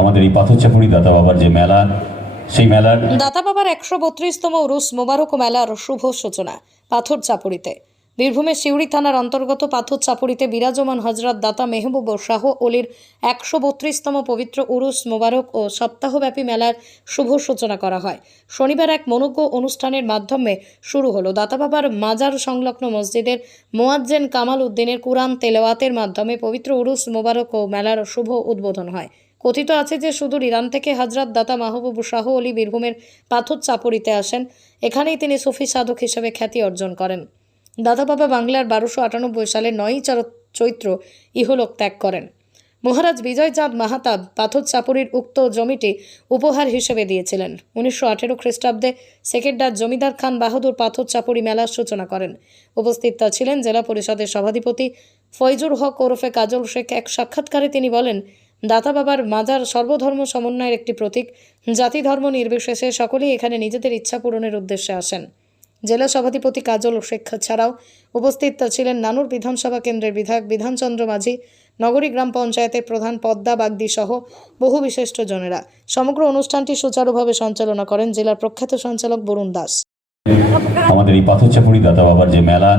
আমাদের এই পাথরচাপুরি দাতা বাবার যে মেলা, সেই মেলার দাতা বাবার 132তম উরুস মোবারক মেলার শুভ সূচনা পাথরচাপুরিতে। বীরভূমের সিউড়ি থানার অন্তর্গত পাথরচাপুরিতে বিরাজমান হযরত দাতা মেহবুব শাহ অলির 132তম পবিত্র উরুস মোবারক ও সপ্তাহব্যাপী মেলার শুভ সূচনা করা হয়। শনিবার এক মনোজ্ঞ অনুষ্ঠানের মাধ্যমে শুরু হলো দাতা বাবার মাজার সংলগ্ন মসজিদের মুয়াজ্জিন কামাল উদ্দিনের কুরআন তেলাওয়াতের মাধ্যমে পবিত্র উরুস মোবারক ও মেলার শুভ উদ্বোধন হয়। কথিত আছে যে সুদূর ইরান থেকে হযরত দাতা মাহবুব শাহ অলি বীরভূমের পাথরচাপুরিতে আসেন। এখানেই তিনি সুফি সাধক হিসেবে খ্যাতি অর্জন করেন। দাতা বাবা বাংলার 1298 সালে 9ই চৈত্র ইহলোক ত্যাগ করেন। মহারাজ বিজয়চাঁদ মাহাতাব পাথরচাপুরির উক্ত জমিটি উপহার হিসেবে দিয়েছিলেন। 1918 খ্রিস্টাব্দে সেকেন্ডার জমিদার খান বাহাদুর পাথরচাপুরি মেলার সূচনা করেন। উপস্থিত ছিলেন জেলা পরিষদের সভাধিপতি ফয়জুর হক ওরফে কাজল শেখ। এক সাক্ষাৎকারে তিনি বলেন, দাতা বাবার মাজার সর্বধর্ম সমন্বয়ের একটি প্রতীক। জাতি ধর্ম নির্বিশেষে সকলেই এখানে নিজেদের ইচ্ছা পূরণের উদ্দেশ্যে আসেন। জেলা সভাধিপতি কাজল শেখ ছাড়াও উপস্থিত ছিলেন নানুর বিধানসভা কেন্দ্রের বিধায়ক বিধানচন্দ্র মাঝি, নগরী গ্রাম পঞ্চায়েতের প্রধান পদ্মা বাগদি সহ বহু বিশিষ্টজনেরা। সমগ্র অনুষ্ঠানটি সুচারুভাবে সঞ্চালনা করেন জেলার প্রখ্যাত সঞ্চালক বরুণ দাস। আমাদের এই পাথরচাপুরি দাতা বাবার যে মেলা,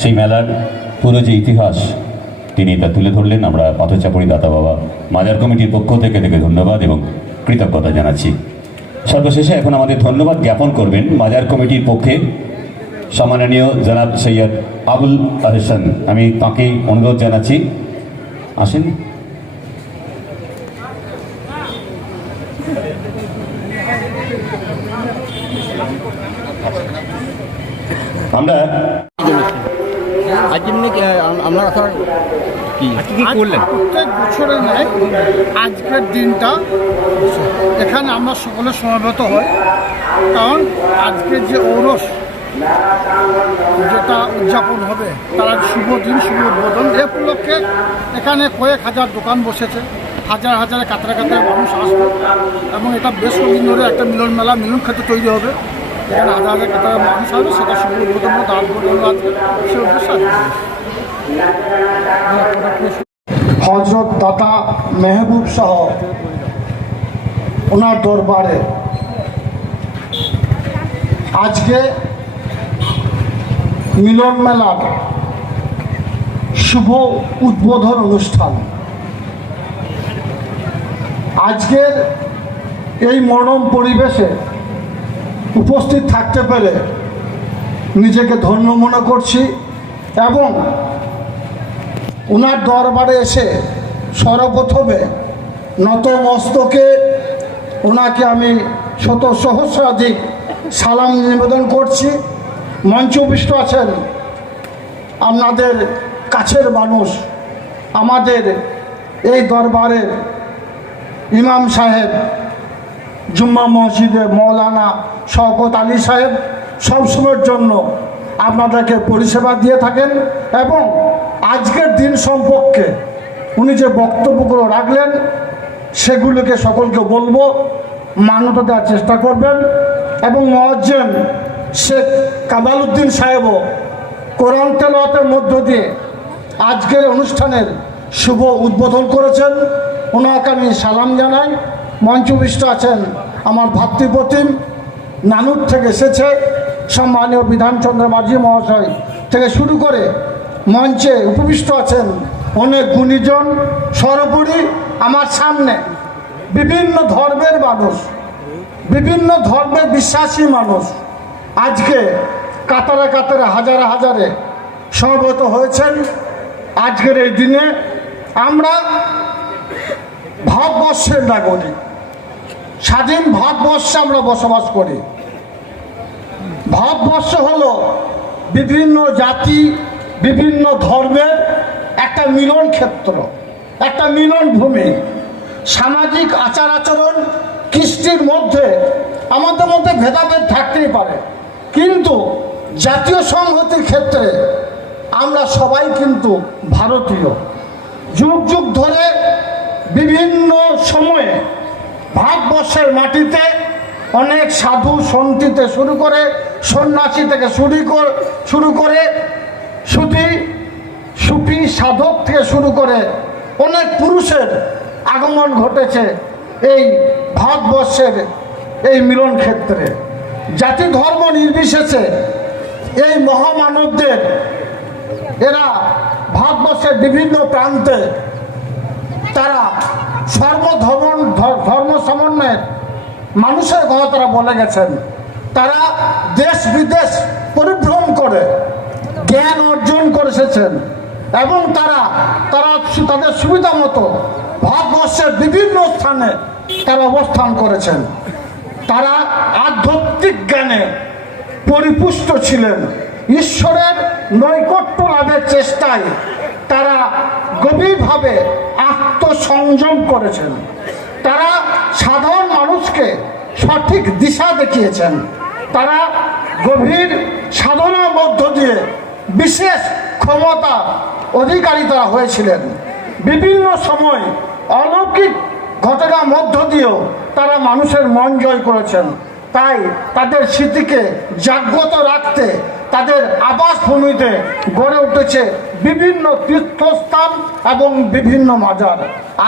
সেই মেলার পুরো যে ইতিহাস তিনি তা তুলে ধরলেন। আমরা পাথরচাপুরি দাতা বাবা মাজার কমিটির পক্ষ থেকে ধন্যবাদ এবং কৃতজ্ঞতা জানাচ্ছি। সর্বশেষে এখন আমাদের ধন্যবাদ জ্ঞাপন করবেন মাজার কমিটির পক্ষে সম্মাননীয় জনাব সৈয়দ আবুল আহসান। আমি তাঁকে অনুরোধ জানাচ্ছি, আসেন। আমরা আজ এমনি আমরা কি করলেন প্রত্যেক বছরে নেয় আজকের দিনটা এখানে আমরা সকলে সমবেত হই, কারণ আজকের যে ঔরস যেটা উদযাপন হবে তার শুভ দিন, শুভ উদ্বোধন। এ উপলক্ষে এখানে কয়েক হাজার দোকান বসেছে, হাজার হাজারে কাতারে কাতারে মানুষ আসবে এবং এটা বেশ কদিন ধরে একটা মিলন মেলা, মিলন ক্ষেত্র তৈরি হবে। এখানে হাজার হাজার কাতারে মানুষ আসবে, সেটা শুভ উদ্বোধন দাঁত উদ্বোধন আছে সে উদ্দেশ্যে হযরত দাতা মেহবুব শাহ ওনার দরবারে আজকে মিলন মেলার শুভ উদ্বোধন অনুষ্ঠান। আজকের এই মনোরম পরিবেশে উপস্থিত থাকতে পেরে নিজেকে ধন্য মনে করছি এবং ওনার দরবারে এসে সর্বপ্রথমে নতমস্তকে ওনাকে আমি শত সহস্রাধিক সালাম নিবেদন করছি। মঞ্চবিষ্ট আছেন আপনাদের কাছের মানুষ, আমাদের এই দরবারের ইমাম সাহেব, জুম্মা মসজিদে মৌলানা শওকত আলী সাহেব সবসময়ের জন্য আপনাদেরকে পরিষেবা দিয়ে থাকেন এবং আজকের দিন সম্পর্কে উনি যে বক্তব্যগুলো রাখলেন সেগুলোকে সকলকে বলবো, মান্যতা দেওয়ার চেষ্টা করবেন। এবং মুয়াজ্জিন শেখ কামাল উদ্দিন সাহেবও কোরআন তেলাওয়াতের মধ্য দিয়ে আজকের অনুষ্ঠানের শুভ উদ্বোধন করেছেন, ওনাকে আমি সালাম জানাই। মঞ্চবিষ্ট আছেন আমার ভাতৃপ্রতিম, নানুর থেকে এসেছে সম্মানীয় বিধানচন্দ্র মাঝি মহাশয় থেকে শুরু করে মঞ্চে উপবিষ্ট আছেন অনেক গুণীজন। সর্বোপরি আমার সামনে বিভিন্ন ধর্মের মানুষ, বিভিন্ন ধর্মের বিশ্বাসী মানুষ আজকে কাতারে কাতারে হাজারে হাজারে সমবেত হয়েছেন। আজকের এই দিনে আমরা ভারতবর্ষের নাগরিক, স্বাধীন ভারতবর্ষে আমরা বসবাস করি। ভারতবর্ষ হলো বিভিন্ন জাতি, বিভিন্ন ধর্মের একটা মিলন ক্ষেত্র, একটা মিলন ভূমি। সামাজিক আচার আচরণ কৃষ্টির মধ্যে আমাদের মধ্যে ভেদাভেদ থাকতেই পারে, কিন্তু জাতীয় সংহতির ক্ষেত্রে আমরা সবাই কিন্তু ভারতীয়। যুগ যুগ ধরে বিভিন্ন সময়ে ভারতবর্ষের মাটিতে অনেক সাধু সন্ন্যাসীতে শুরু করে সন্ন্যাসী থেকে শুরু করে সুফি সাধক থেকে শুরু করে অনেক পুরুষের আগমন ঘটেছে এই ভারতবর্ষের এই মিলন ক্ষেত্রে। জাতি ধর্ম নির্বিশেষে এই মহামানবদের এরা ভারতবর্ষের বিভিন্ন প্রান্তে তারা ধর্ম সমন্বয়ের মানুষের কথা তারা বলে গেছেন। তারা দেশ বিদেশ পরিভ্রমণ করে জ্ঞান অর্জন করে এসেছেন এবং তারা তাদের সুবিধা মতো ভারতবর্ষের বিভিন্ন স্থানে তারা অবস্থান করেছেন। তারা আধ্যাত্মিক জ্ঞানে পরিপুষ্ট ছিলেন। ঈশ্বরের নৈকট্য লাভের চেষ্টায় তারা গভীরভাবে আত্মসংযম করেছেন। তারা সাধারণ মানুষকে সঠিক দিশা দেখিয়েছেন। তারা গভীর সাধনার মধ্য দিয়ে বিশেষ ক্ষমতা অধিকারী তারা হয়েছিলেন। বিভিন্ন সময় অলৌকিক ঘটনার মধ্য দিয়েও তারা মানুষের মন জয় করেছেন। তাই তাদের স্মৃতিকে জাগ্রত রাখতে তাদের আবাসভূমিতে গড়ে উঠেছে বিভিন্ন তীর্থস্থান এবং বিভিন্ন মাজার।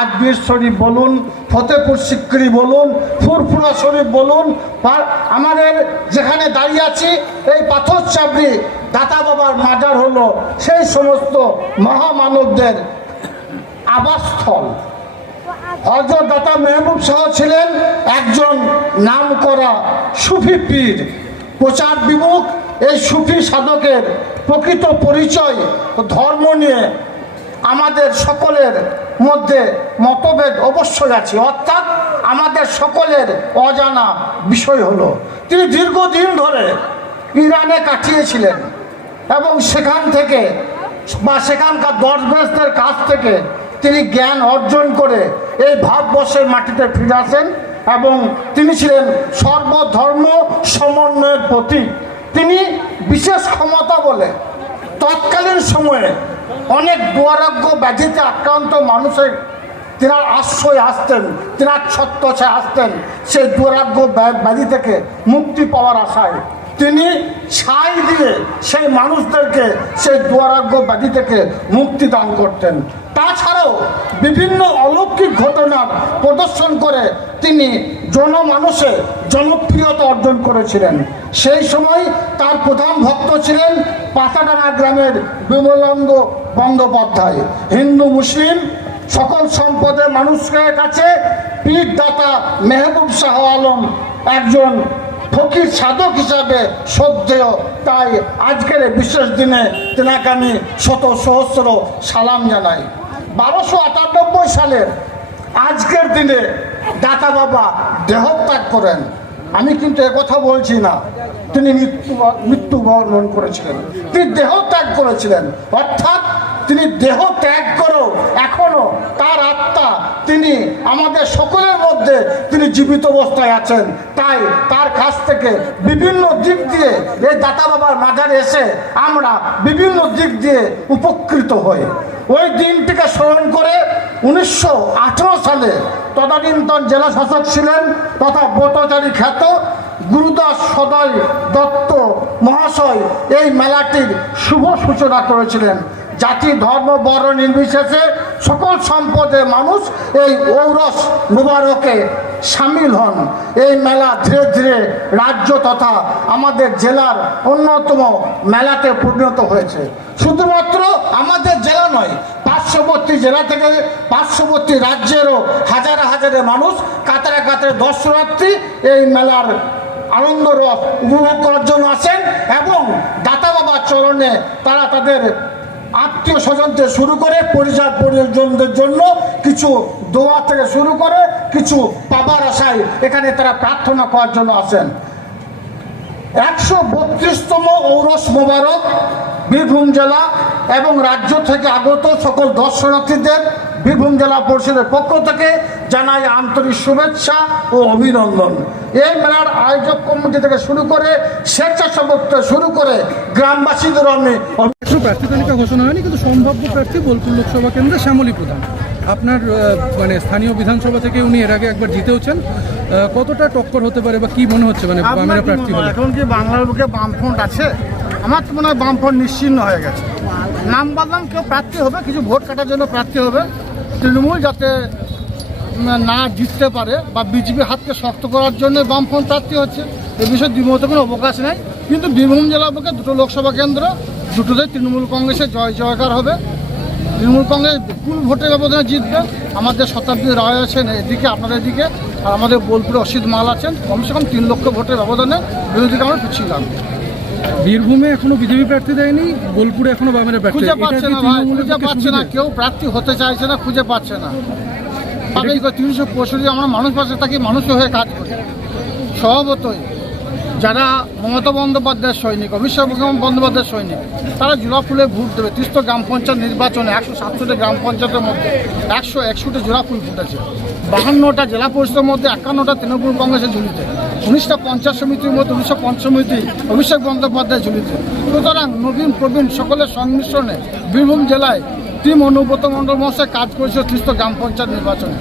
আজমির শরীফ বলুন, ফতেপুর সিক্রি বলুন, ফুরফুরা শরীফ বলুন, আমাদের যেখানে দাঁড়িয়ে আছি এই পাথর চাপড়ি দাতা বাবার মাজার হলো সেই সমস্ত মহামানবদের আবাসস্থল। হযরত দাতা মেহবুব শাহ ছিলেন একজন নামকরা সুফি পীর, প্রচার বিমুখ। এই সুফি সাধকের প্রকৃত পরিচয় ও ধর্ম নিয়ে আমাদের সকলের মধ্যে মতভেদ অবশ্যই আছে, অর্থাৎ আমাদের সকলের অজানা বিষয় হলো তিনি দীর্ঘদিন ধরে ইরানে কাটিয়েছিলেন এবং সেখান থেকে বা সেখানকার দরবেশদের কাছ থেকে তিনি জ্ঞান অর্জন করে এই ভারতবর্ষের মাটিতে ফিরে আসেন এবং তিনি ছিলেন সর্বধর্ম সমন্বয়ের প্রতীক। তিনি বিশেষ ক্ষমতা বলে তৎকালীন সময়ে অনেক দুরারোগ্য ব্যাধিতে আক্রান্ত মানুষের তিনার আশ্রয় আসতেন, তিনার ছত্রছায়ায় আসতেন সেই দুরারোগ্য ব্যাধি থেকে মুক্তি পাওয়ার আশায়। তিনি ছাই দিয়ে সেই মানুষদেরকে সেই দুরারোগ্য ব্যাধি থেকে মুক্তি দান করতেন। তাছাড়াও বিভিন্ন অলৌকিক ঘটনার প্রদর্শন করে তিনি জনমানসে জনপ্রিয়তা অর্জন করেছিলেন। সেই সময় তার প্রধান ভক্ত ছিলেন পাতাডাঙ্গা গ্রামের বিমলানন্দ বন্দ্যোপাধ্যায়। হিন্দু মুসলিম সকল সম্পদের মানুষের কাছে পীর দাতা মেহবুব শাহ আলম একজন ফকির সাধক হিসাবে শ্রদ্ধেয়। তাই আজকের বিশেষ দিনে তেনাকে আমি শত সহস্র সালাম জানাই। 1298 সালের আজকের দিনে দাতা বাবা দেহত্যাগ করেন। আমি কিন্তু একথা বলছি না তিনি মৃত্যুবরণ করেছিলেন, তিনি দেহত্যাগ করেছিলেন, অর্থাৎ তিনি দেহ ত্যাগ করেও এখনো তার আত্মা তিনি আমাদের সকলের মধ্যে তিনি জীবিত অবস্থায় আছেন। তাই তার কাছ থেকে বিভিন্ন দিক দিয়ে এই দাতা বাবার মাজারে এসে আমরা বিভিন্ন দিক দিয়ে উপকৃত হই। ওই দিনটিকে স্মরণ করে 1918 সালে তদানীন্তন জেলা শাসক ছিলেন তথা ব্রতচারী খ্যাত গুরুদাস সদয় দত্ত মহাশয় এই মেলাটির শুভ সূচনা করেছিলেন। জাতি ধর্ম বর্ণ নির্বিশেষে সকল সম্পদের মানুষ এই ঔরস মুবারকে সামিল হন। এই মেলা ধীরে ধীরে রাজ্য তথা আমাদের জেলার অন্যতম মেলাতে পরিণত হয়েছে। শুধুমাত্র আমাদের জেলা নয়, পার্শ্ববর্তী জেলা থেকে পার্শ্ববর্তী রাজ্যেরও হাজারে হাজারে মানুষ কাতারে কাতারে দর্শনার্থী এই মেলার আনন্দ রস উপভোগ করার জন্য আসেন এবং দাতা বাবার চরণে তারা তাদের আত্মীয় স্বজন থেকে শুরু করে পরিবার পরিজনদের জন্য কিছু দোয়া থেকে শুরু করে কিছু পাবার আশায় এখানে তারা প্রার্থনা করার জন্য আসেন। 132তম ঔরস মোবারক বীরভূম জেলা এবং রাজ্য থেকে আগত সকল দর্শনার্থীদের বীরভূম জেলা পরিষদের পক্ষ থেকে জানাই আন্তরিক শুভেচ্ছা ও অভিনন্দন। এই মেলার আয়োজক কমিটি থেকে শুরু করে স্বেচ্ছাসেবক থেকে শুরু করে গ্রামবাসীদের আমি প্রার্থী তালিকা ঘোষণা হয়নি, কিন্তু সম্ভাব্য প্রার্থী বোলপুর লোকসভা কেন্দ্রে শ্যামলী প্রধান। আপনার মানে স্থানীয় বিধানসভা থেকে উনি এর আগে একবার জিতেওছেন, কতটা টক্কর হতে পারে বা কি মনে হচ্ছে মানে বামেরা প্রার্থী হলে? এখন কি বাংলার বুকে বামফ্রন্ট আছে? আমার তো মনে হয় বামফ্রন্ট নিশ্চিহ্ন হয়ে গেছে। নাম বদলাম কেউ প্রার্থী হবে, কিছু ভোট কাটার জন্য প্রার্থী হবে। তৃণমূল যাতে না জিততে পারে বা বিজেপি হাতকে শক্ত করার জন্য বামফ্রন্ট প্রার্থী হচ্ছে, এ বিষয়ে দ্বিমতের কোনো অবকাশ নেই। কিন্তু বীরভূম জেলার পক্ষে দুটো লোকসভা কেন্দ্র, দুটোতেই তৃণমূল কংগ্রেসের জয় জয়কার হবে। তৃণমূল কংগ্রেস বিপুল ভোটের ব্যবধানে জিতবে। আমাদের শতাব্দী রায় আছেন এদিকে, আপনাদের দিকে, আর আমাদের বোলপুরে অসিত মাল আছেন। কমসে কম 3 লক্ষ ভোটের ব্যবধানে বিরোধীকে আমরা পিছিয়ে রাখবো। বীরভূমে এখনো বিজেপি প্রার্থী দেয়নি, বোলপুরে এখনো বামের প্রার্থী। খুঁজে এটা পাচ্ছে কি না ভাই, তৃণমূলের খুঁজে পক্ষে পাচ্ছে না, সুবিধে? কেউ প্রার্থী হতে চাইছে না, খুঁজে পাচ্ছে না। পাবে 365 আমরা মানুষ পাশে থাকি, মানুষ হয়ে কাজ করি। স্বভাবতই যারা মমতা বন্দ্যোপাধ্যায়ের সৈনিক, অভিষেক বন্দ্যোপাধ্যায়ের সৈনিক, তারা জোড়া ফুলে ভোট দেবে। 300 গ্রাম পঞ্চায়েত নির্বাচনে 167 গ্রাম পঞ্চায়েতের মধ্যে 161 জোড়া ফুল ফুটেছে। 52টা জেলা পরিষদের মধ্যে 51টা তৃণমূল কংগ্রেসের ঝুলিতে, 19টা পঞ্চায়েত সমিতির মধ্যে 19 পঞ্চায়েত সমিতি অভিষেক বন্দ্যোপাধ্যায় ঝুলিতে। সুতরাং নবীন প্রবীণ সকলের সংমিশ্রণে বীরভূম জেলায় টিম অনুব্রত মণ্ডল মহাশয় কাজ করেছিল 300 গ্রাম পঞ্চায়েত নির্বাচনে।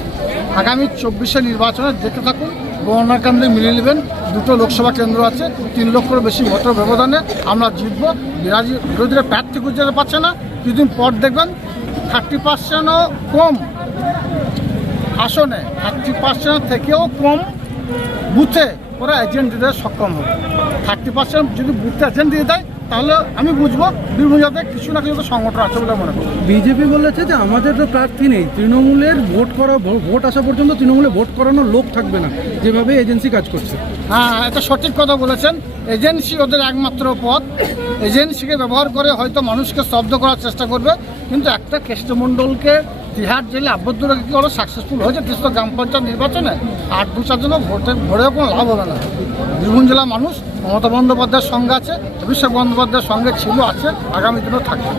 আগামী 24শে নির্বাচনে দেখতে থাকুন, গণনা কেন্দ্রে মিলিয়ে নেবেন। 2টো লোকসভা কেন্দ্র আছে, 3 লক্ষের বেশি ভোটের ব্যবধানে আমরা জিতবো। বিরোধীরা প্রার্থী খুঁজে পাচ্ছে না, কিছুদিন পর দেখবেন 30%ও কম আসনে, 30% থেকেও কম বুথে ওরা এজেন্ট দিতে সক্ষম হবে। 30% যদি বুথে এজেন্ট দিয়ে দেয়, তাহলে আমি বুঝবো বীরভূম জেলাতে কিছু না কিছু তো সংগঠন আছে বলে মনে করি। বিজেপি বলেছে যে আমাদের তো প্রার্থী নেই, তৃণমূলের ভোট আসা পর্যন্ত তৃণমূলে ভোট করানোর লোক থাকবে না, যেভাবে এজেন্সি কাজ করছে। হ্যাঁ, এটা সঠিক কথা বলেছেন। এজেন্সি ওদের একমাত্র পথ। এজেন্সিকে ব্যবহার করে হয়তো মানুষকে স্তব্ধ করার চেষ্টা করবে, কিন্তু একটা কৃষ্ণমণ্ডলকে তিহার জেলে আবদ্ধ রেখে কি ওরা সাকসেসফুল হয়েছে 300 গ্রাম পঞ্চায়েত নির্বাচনে? 8-2 জন্য ভোটেও কোনো লাভ হবে না। বীরভূম জেলার মানুষ মমতা বন্দ্যোপাধ্যায়ের সঙ্গে আছে, অভিষেক বন্দ্যোপাধ্যায়ের সঙ্গে ছিল, আছে, আগামী দিনেও থাকবে।